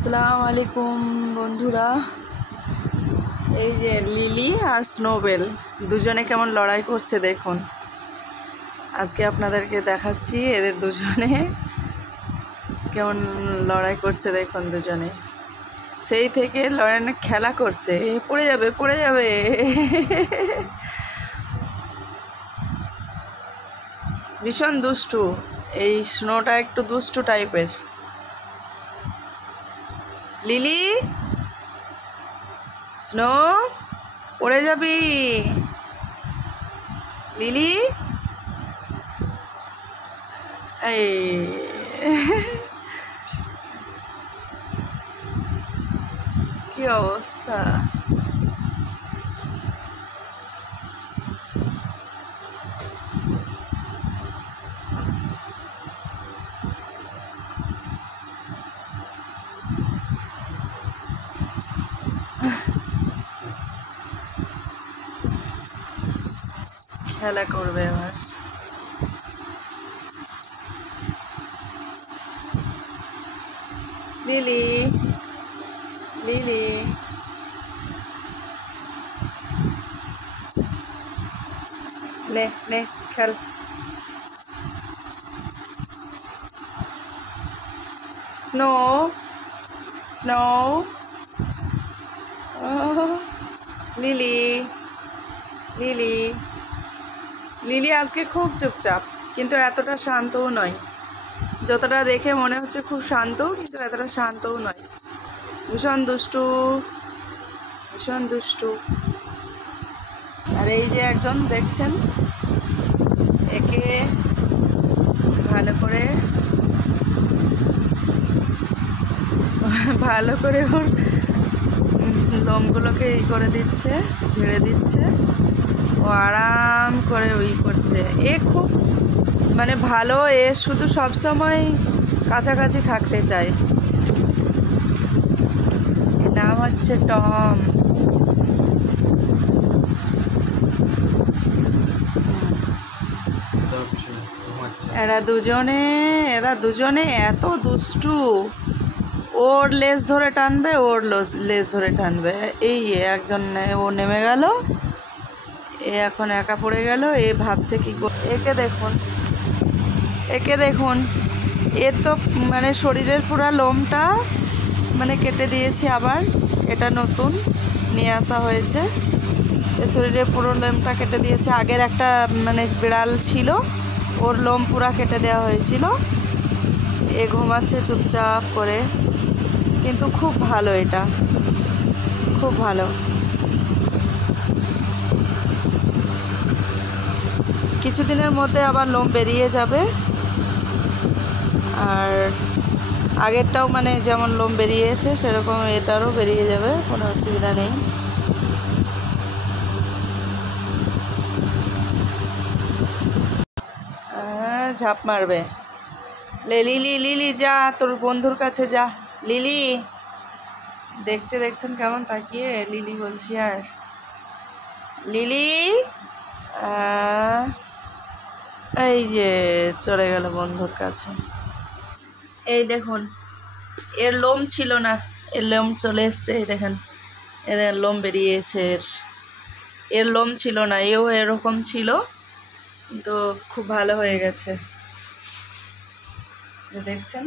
আসসালামু আলাইকুম বন্ধুরা। এই যে লিলি আর স্নোবেল দুজনে কেমন লড়াই করছে দেখুন। আজকে আপনাদেরকে দেখাচ্ছি এদের দুজনে কেমন লড়াই করছে দেখুন। দুজনে সেই থেকে লড়াই খেলা করছে, পড়ে যাবে পড়ে যাবে। ভীষণ দুষ্টু, এই স্নোটা একটু দুষ্টু টাইপের। লিলি, স্নো, পড়ে যাবি। লিলি, এই কি অবস্থা। খেলা করবে এবার। লিলি, লিলি, নে নে খেল। Snow, snow, lily, lily, lily আজকে খুব চুপচাপ, কিন্তু এতটা শান্তও নয়। যতটা দেখে মনে হচ্ছে খুব শান্ত, কিন্তু এতটা শান্তও নয়। ভীষণ দুষ্টু, ভীষণ দুষ্টু। আর এই যে একজন দেখছেন, একে ভালো করে ওর লোমগুলোকে করে দিচ্ছে, ঝেড়ে দিচ্ছে। ও আরাম করে করছে। এ খুব মানে ভালো, এ শুধু সবসময় কাছাকাছি থাকতে চায়। এর নাম হচ্ছে টম। এরা দুজনে এত দুষ্টু। ওর লেজ ধরে টানবে, ওর লেজ ধরে টানবে। এই একজন ও নেমে গেল, এ এখন একা পড়ে গেল। এ ভাবছে কি একে দেখুন, একে দেখুন। এর তো মানে শরীরের পুরো লোমটা মানে কেটে দিয়েছি আবার। এটা নতুন নিয়ে আসা হয়েছে। এর শরীরের পুরো লোমটা কেটে দিয়েছে। আগের একটা মানে বিড়াল ছিল, ওর লোম পুরা কেটে দেওয়া হয়েছিল। এ ঘুমাচ্ছে চুপচাপ করে, কিন্তু খুব ভালো, এটা খুব ভালো। কিছুদিনের মধ্যে আবার লোম বেরিয়ে যাবে। আর আগেরটাও মানে যেমন লোম বেরিয়েছে সেরকম এটারও বেরিয়ে যাবে, কোনো অসুবিধা নেই। ঝাঁপ মারবে। লিলি, লিলি যা তোর বন্ধুর কাছে যা। লিলি দেখছেন কেমন তাকিয়ে। লিলি বলছি। আর লিলি এই যে চলে গেল বন্ধুর কাছে। এই দেখুন, এর লোম ছিল না, এর লোম চলে এসছে। এই দেখেন, এদের লোম বেরিয়েছে। এর লোম ছিল না, এও এরকম ছিল, কিন্তু খুব ভালো হয়ে গেছে। দেখছেন।